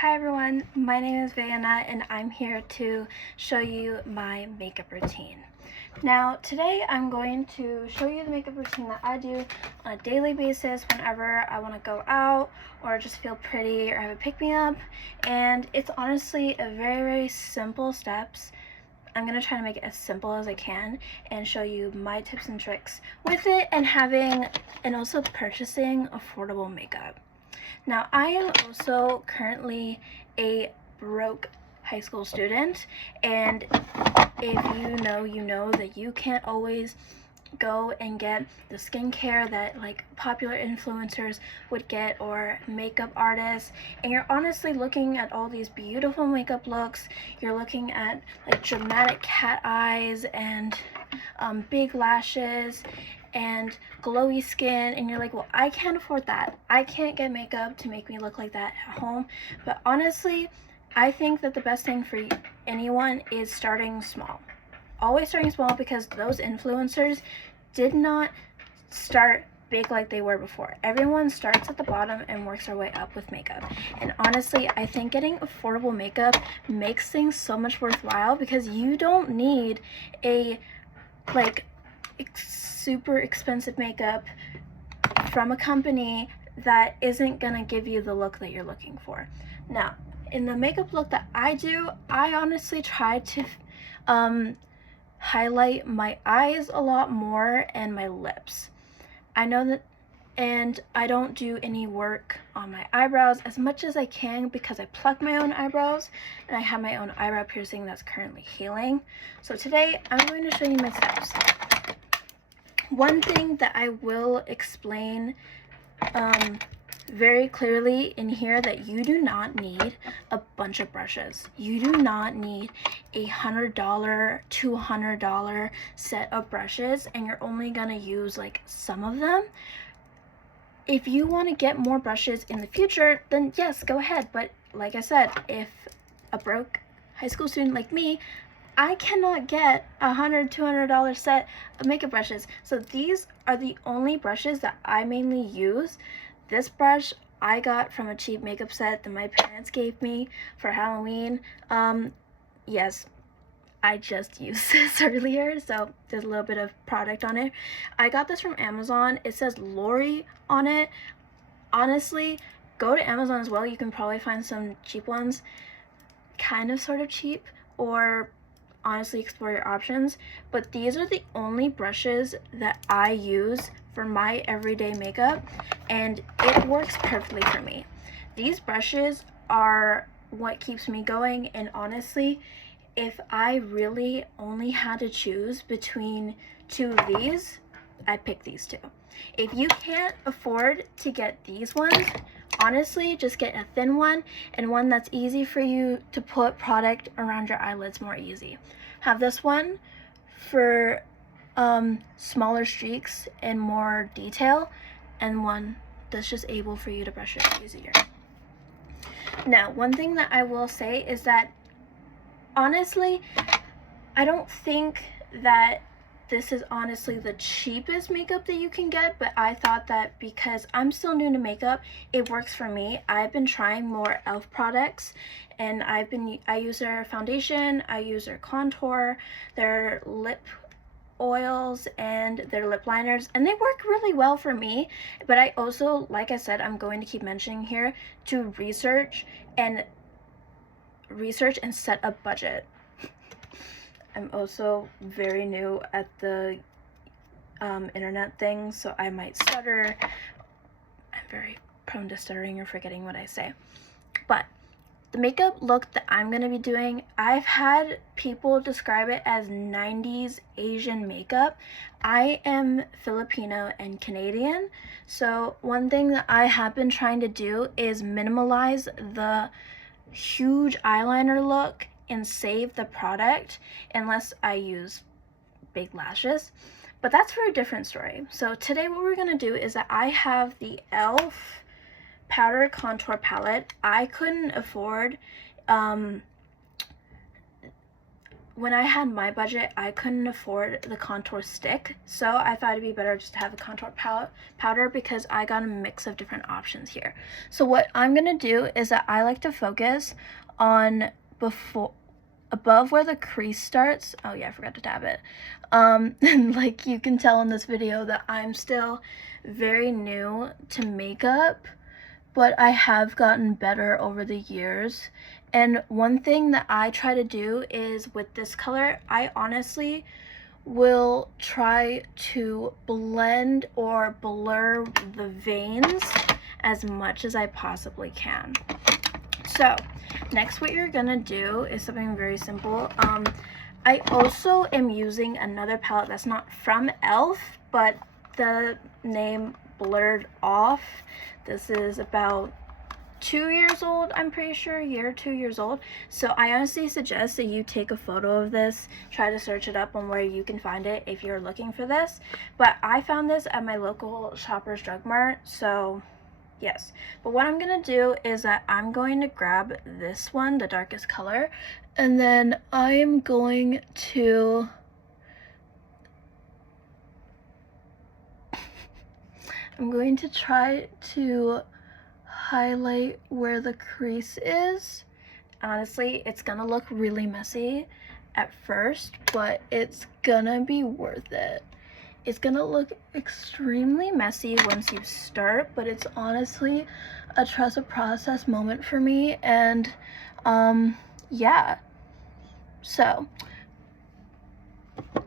Hi everyone, my name is Vienna and I'm here to show you my makeup routine. Now today I'm going to show you the makeup routine that I do on a daily basis whenever I want to go out or just feel pretty or have a pick-me-up, and it's honestly a very simple steps. I'm going to try to make it as simple as I can and show you my tips and tricks with it and also purchasing affordable makeup. Now, I am also currently a broke high school student, and if you know that you can't always go and get the skincare that like popular influencers would get or makeup artists, and you're honestly looking at all these beautiful makeup looks. You're looking at like dramatic cat eyes and big lashes and glowy skin, and you're like, well, I can't afford that. I can't get makeup to make me look like that at home. But honestly, I think that the best thing for anyone is starting small. Always starting small, because those influencers did not start big like they were before. Everyone starts at the bottom and works their way up with makeup. And honestly, I think getting affordable makeup makes things so much worthwhile, because you don't need a super expensive makeup from a company that isn't gonna give you the look that you're looking for. Now, in the makeup look that I do, I honestly try to highlight my eyes a lot more and my lips. I know that, and I don't do any work on my eyebrows as much as I can, because I pluck my own eyebrows and I have my own eyebrow piercing that's currently healing. So today I'm going to show you my steps. One thing that I will explain very clearly in here, that you do not need a bunch of brushes. You do not need a $100, $200 set of brushes, and you're only gonna use like some of them. If you want to get more brushes in the future, then yes, go ahead. But like I said, if a broke high school student like me, I cannot get $100, $200 set of makeup brushes. So these are the only brushes that I mainly use. This brush I got from a cheap makeup set that my parents gave me for Halloween. Yes, I just used this earlier, so there's a little bit of product on it. I got this from Amazon. It says Lori on it. Honestly, go to Amazon as well. You can probably find some cheap ones, kind of sort of cheap, or honestly explore your options. But these are the only brushes that I use for my everyday makeup, and it works perfectly for me. These brushes are what keeps me going, and honestly, if I really only had to choose between two of these, I'd pick these two. If you can't afford to get these ones, honestly, just get a thin one and one that's easy for you to put product around your eyelids more easy. Have this one for smaller streaks and more detail, and one that's just able for you to brush it easier. Now, one thing that I will say is that honestly, I don't think that this is honestly the cheapest makeup that you can get, but I thought that because I'm still new to makeup, it works for me. I've been trying more e.l.f. products, and I use their foundation, I use their contour, their lip oils, and their lip liners, and they work really well for me. But I also, like I said, I'm going to keep mentioning here to research and set a budget. I'm also very new at the internet thing, so I might stutter. I'm very prone to stuttering or forgetting what I say. But the makeup look that I'm going to be doing, I've had people describe it as 90s Asian makeup. I am Filipino and Canadian, so one thing that I have been trying to do is minimalize the huge eyeliner look and save the product, unless I use big lashes. But that's for a different story. So today what we're gonna do is that I have the e.l.f. powder contour palette. I couldn't afford when I had my budget, I couldn't afford the contour stick, so I thought it'd be better just to have a contour powder because I got a mix of different options here. So what I'm gonna do is that I like to focus on above where the crease starts. Oh yeah, I forgot to tab it. And like you can tell in this video that I'm still very new to makeup, but I have gotten better over the years. And one thing that I try to do is with this color, I honestly will try to blend or blur the veins as much as I possibly can. So next, what you're gonna do is something very simple. I also am using another palette that's not from e.l.f., but the name Blurred Off. This is about 2 years old, I'm pretty sure, a year or 2 years old. So I honestly suggest that you take a photo of this, try to search it up on where you can find it if you're looking for this. But I found this at my local Shoppers Drug Mart, so yes. But what I'm gonna do is that I'm going to grab this one, the darkest color, and then I'm going to try to highlight where the crease is. Honestly, it's gonna look really messy at first, but it's gonna be worth it. It's gonna look extremely messy once you start, but it's honestly a trust the process moment for me. And yeah, so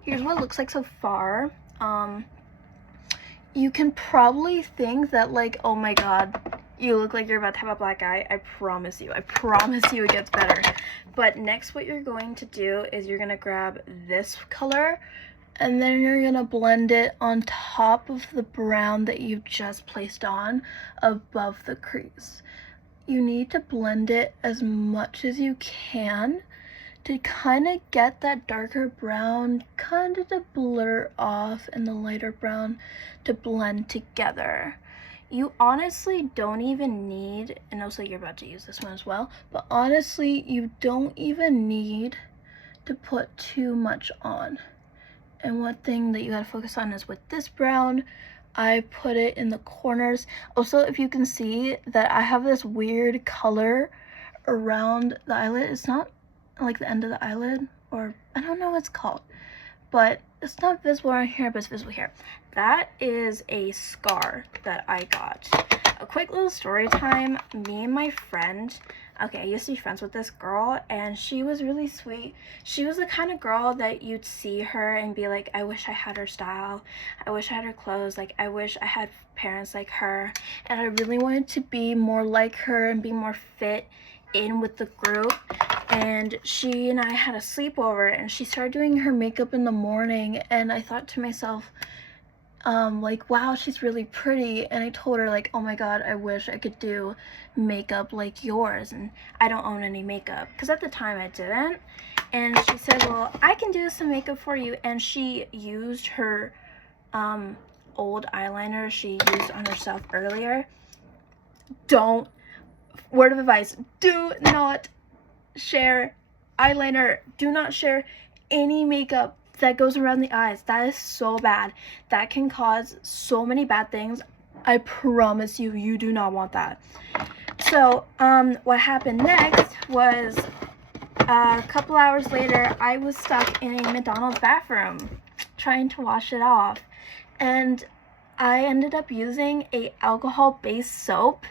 here's what it looks like so far. You can probably think that like, oh my god, you look like you're about to have a black eye. I promise you it gets better. But next, what you're going to do is you're gonna grab this color, and then you're gonna blend it on top of the brown that you've just placed on above the crease. You need to blend it as much as you can to kind of get that darker brown kind of to blur off and the lighter brown to blend together. You honestly don't even need, and also you're about to use this one as well, but honestly you don't even need to put too much on. And one thing that you gotta focus on is with this brown, I put it in the corners. Also, if you can see that I have this weird color around the eyelid, it's not like the end of the eyelid, or I don't know what it's called, but it's not visible right here, but it's visible here. That is a scar that I got. A quick little story time. Me and my friend, okay, I used to be friends with this girl, and she was really sweet. She was the kind of girl that you'd see her and be like, I wish I had her style. I wish I had her clothes. Like, I wish I had parents like her. And I really wanted to be more like her and be more fit in with the group. And she and I had a sleepover, and she started doing her makeup in the morning, and I thought to myself, like, wow, she's really pretty. And I told her, like, oh my god, I wish I could do makeup like yours, and I don't own any makeup, because at the time I didn't. And she said, well, I can do some makeup for you. And she used her old eyeliner she used on herself earlier. Word of advice, do not share eyeliner. Do not share any makeup that goes around the eyes. That is so bad. That can cause so many bad things. I promise you, you do not want that. So what happened next was a couple hours later, I was stuck in a McDonald's bathroom trying to wash it off, and I ended up using a alcohol-based soap,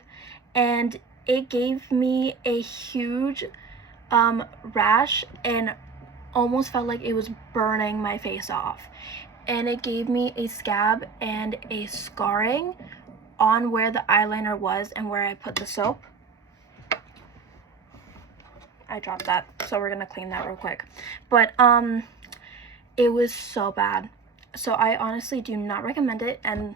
and it gave me a huge rash and almost felt like it was burning my face off. And it gave me a scab and a scarring on where the eyeliner was and where I put the soap. I dropped that, so we're gonna clean that real quick. But it was so bad. So I honestly do not recommend it, and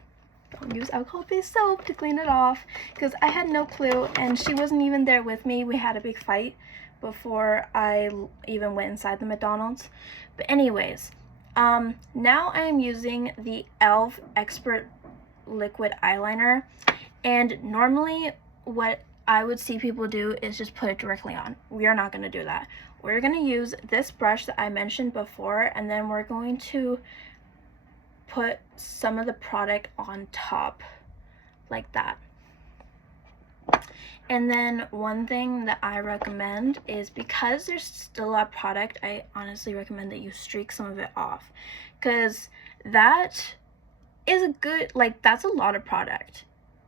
don't use alcohol-based soap to clean it off, because I had no clue, and she wasn't even there with me. We had a big fight before I even went inside the McDonald's. But anyways, now I am using the e.l.f. Expert Liquid Eyeliner, and normally what I would see people do is just put it directly on. We are not going to do that. We're going to use this brush that I mentioned before, and then we're going to put some of the product on top like that. And then one thing that I recommend is, because there's still a lot of product, I honestly recommend that you streak some of it off, because that is a good, like, that's a lot of product.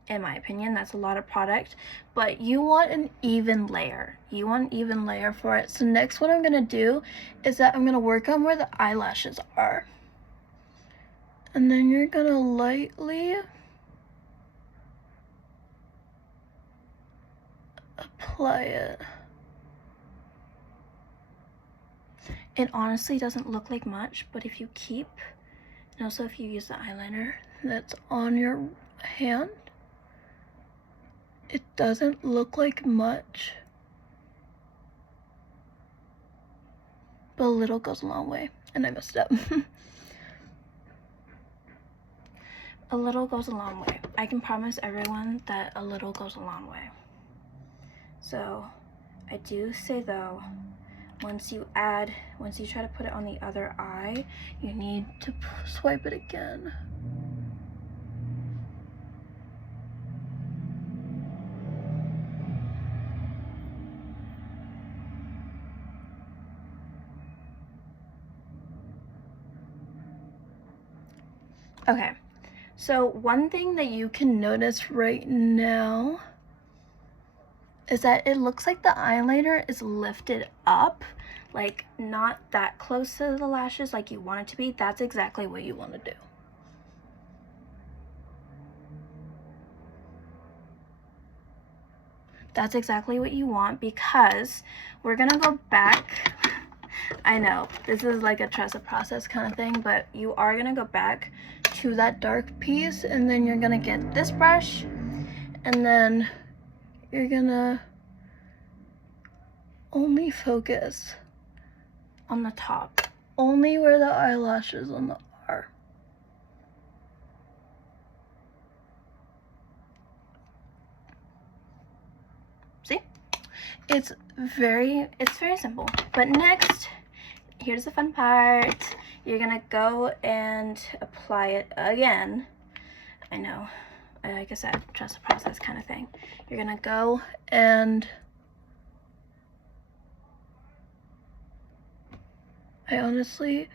In my opinion, that's a lot of product, but you want an even layer. You want an even layer for it. So next, what I'm gonna do is that I'm gonna work on where the eyelashes are. And then you're gonna lightly apply it. It honestly doesn't look like much, but if you keep, and also if you use the eyeliner that's on your hand, it doesn't look like much, but a little goes a long way, and I messed up. A little goes a long way. I can promise everyone that a little goes a long way. So I do say though, once you try to put it on the other eye, you need to swipe it again. Okay, so one thing that you can notice right now is that it looks like the eyeliner is lifted up, like not that close to the lashes like you want it to be. That's exactly what you want to do. That's exactly what you want, because we're gonna go back. I know this is like a trust the process kind of thing, but you are gonna go back to that dark piece, and then you're gonna get this brush, and then you're gonna only focus on the top, only where the eyelashes on the are. See? It's very simple. But next, here's the fun part. You're gonna go and apply it again. I know, like I said, trust the process kind of thing. You're gonna go and I honestly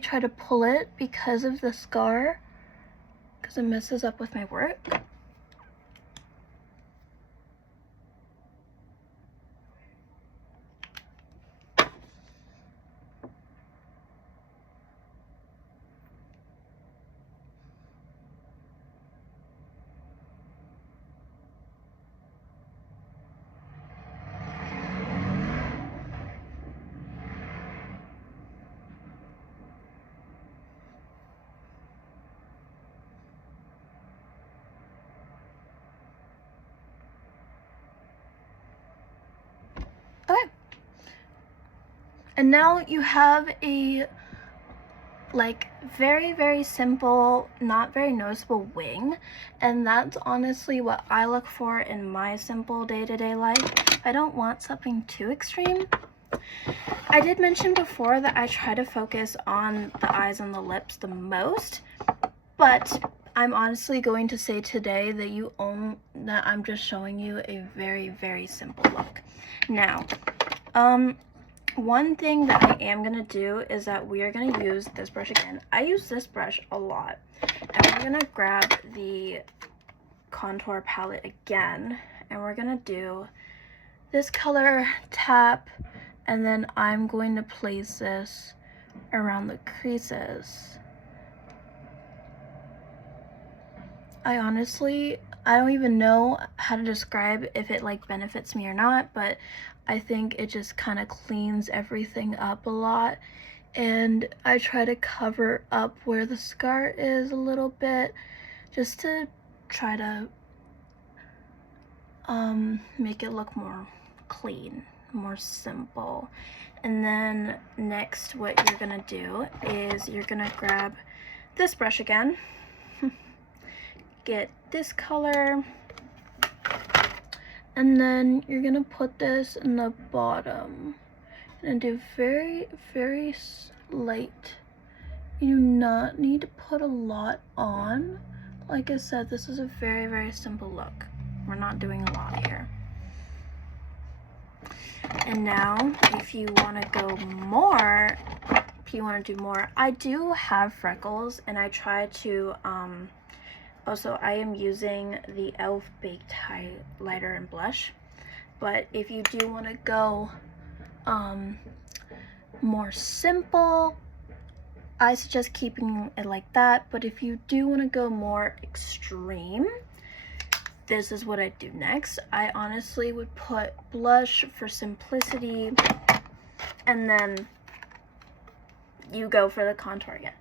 try to pull it because of the scar, because it messes up with my work. Okay. And now you have a like very simple, not very noticeable wing, and that's honestly what I look for in my simple day-to-day life. I don't want something too extreme. I did mention before that I try to focus on the eyes and the lips the most, but I'm honestly going to say today that I'm just showing you a very simple look. Now, one thing that I am going to do is that we are going to use this brush again. I use this brush a lot. And we're going to grab the contour palette again. And we're going to do this color tap. And then I'm going to place this around the creases. I don't even know how to describe if it like benefits me or not, but I think it just kind of cleans everything up a lot, and I try to cover up where the scar is a little bit just to try to make it look more clean, more simple. And then next what you're gonna do is you're gonna grab this brush again. get this color, and then you're gonna put this in the bottom and do very, very light. You do not need to put a lot on. Like I said, this is a very, very simple look. We're not doing a lot here. And now, if you want to go more, if you want to do more, I do have freckles, and I try to, also I am using the e.l.f. Baked Highlighter and Blush. But if you do want to go more simple, I suggest keeping it like that. But if you do want to go more extreme, this is what I do next. I honestly would put blush for simplicity, and then you go for the contour again.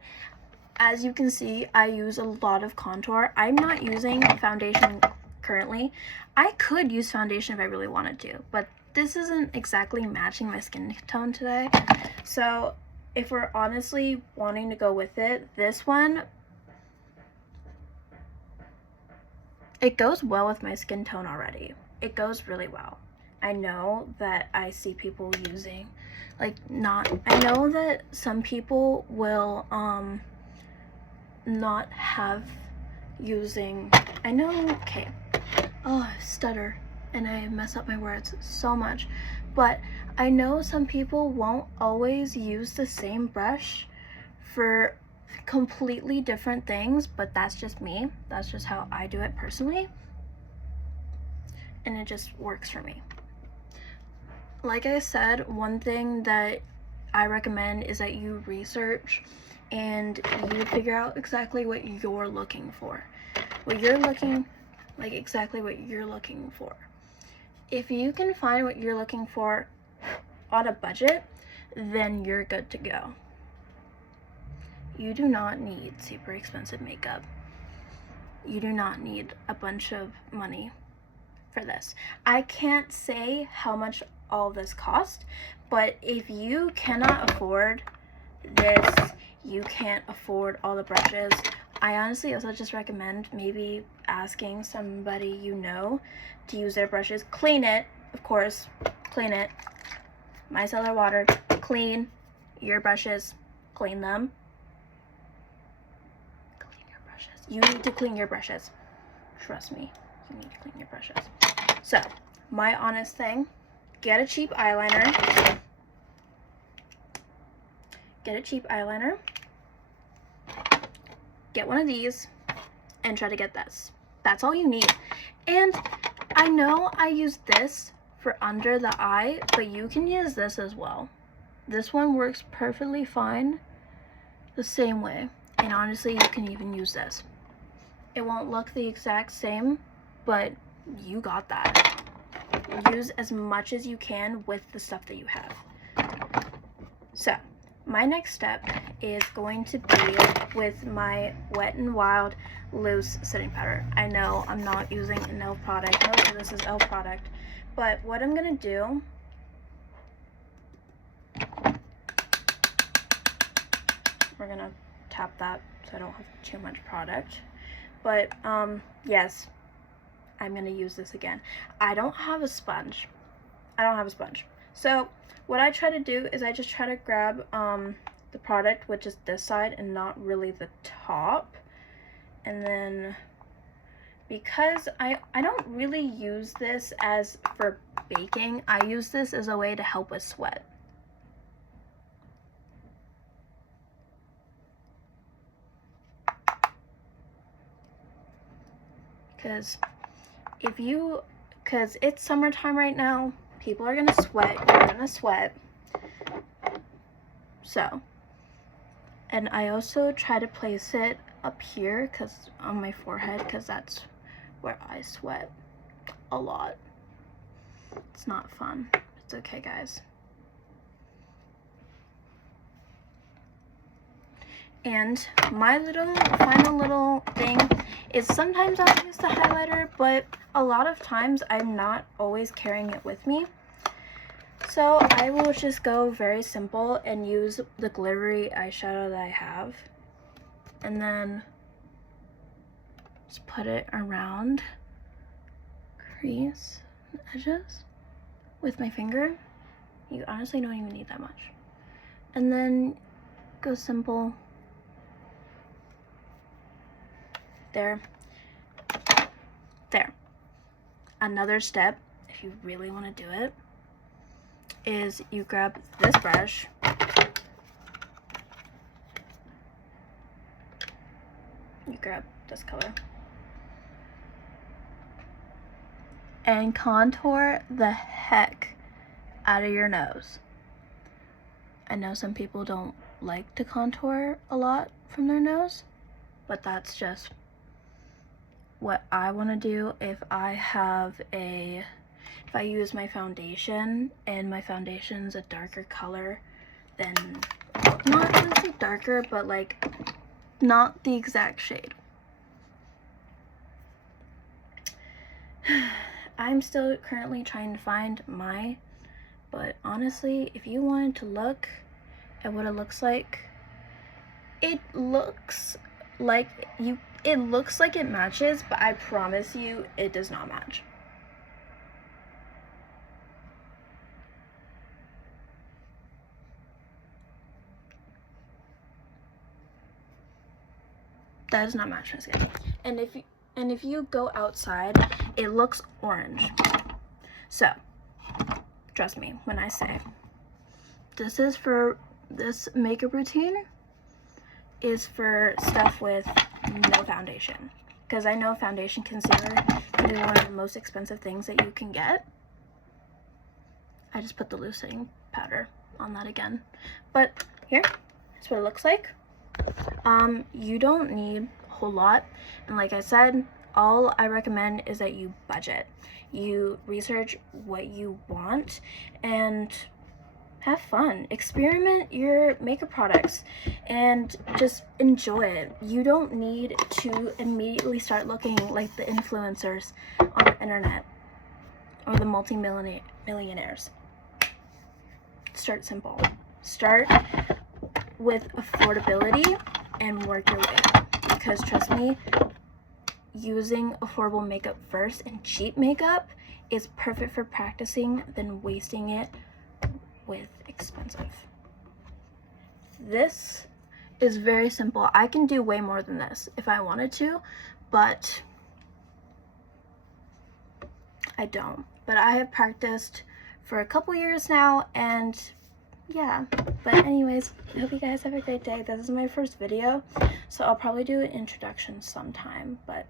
As you can see, I use a lot of contour. I'm not using foundation currently. I could use foundation if I really wanted to, but this isn't exactly matching my skin tone today. So if we're honestly wanting to go with it, this one, it goes well with my skin tone already. It goes really well. I know that I see people using, I know that some people will not have using, okay, oh, I stutter and I mess up my words so much, but I know some people won't always use the same brush for completely different things, but that's just me. That's just how I do it personally, and it just works for me. Like I said, one thing that I recommend is that you research and you figure out exactly what you're looking for. Exactly what you're looking for. If you can find what you're looking for on a budget, then you're good to go. You do not need super expensive makeup. You do not need a bunch of money for this. I can't say how much all this cost, but if you cannot afford this, you can't afford all the brushes, I honestly also just recommend maybe asking somebody you know to use their brushes. Clean it, of course, clean it. Micellar water, clean your brushes, clean them. You need to clean your brushes. Trust me, you need to clean your brushes. So, my honest thing, get a cheap eyeliner. Get one of these and try to get this. That's all you need. And I know I use this for under the eye, but you can use this as well. This one works perfectly fine the same way. And honestly, you can even use this. It won't look the exact same, but you got that. Use as much as you can with the stuff that you have. So, my next step is going to be with my Wet n Wild loose setting powder. I know I'm not using an e.l.f. product. Most of this is e.l.f. product. But what I'm going to do, we're going to tap that so I don't have too much product. But, yes, I'm going to use this again. I don't have a sponge. So, what I try to do is I just try to grab the product, which is this side and not really the top. And then, because I don't really use this as for baking, I use this as a way to help with sweat. Because it's summertime right now, people are gonna sweat, you're gonna sweat. So, and I also try to place it up here on my forehead, because that's where I sweat a lot. It's not fun. It's okay, guys. And my final little thing is sometimes I'll use the highlighter, but a lot of times I'm not always carrying it with me. So I will just go very simple and use the glittery eyeshadow that I have. And then Just put it around, crease the edges with my finger. You honestly don't even need that much. And then go simple. There. There. Another step, if you really want to do it, is you grab this brush, you grab this color, and contour the heck out of your nose. I know some people don't like to contour a lot from their nose, but that's just what I want to do. If I use my foundation and my foundation's a darker color, then not really darker, but like not the exact shade. I'm still currently trying to find mine, but honestly, if you wanted to look at what it looks like it matches, but I promise you it does not match. That does not match my skin. And if you go outside, it looks orange. So trust me when I say this makeup routine is for stuff with no foundation, because I know foundation concealer can be one of the most expensive things that you can get. I just put the loose setting powder on that again, but here, that's what it looks like. You don't need a whole lot, and like I said, all I recommend is that you budget. You research what you want and have fun. Experiment your makeup products and just enjoy it. You don't need to immediately start looking like the influencers on the internet or the multi-millionaires. Start simple. Start with affordability and work your way up, because trust me, using affordable makeup first and cheap makeup is perfect for practicing than wasting it with expensive. This is very simple. I can do way more than this if I wanted to, but I don't. But I have practiced for a couple years now, and yeah. But anyways, I hope you guys have a great day. This is my first video, so I'll probably do an introduction sometime, but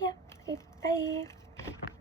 yeah. Okay, bye.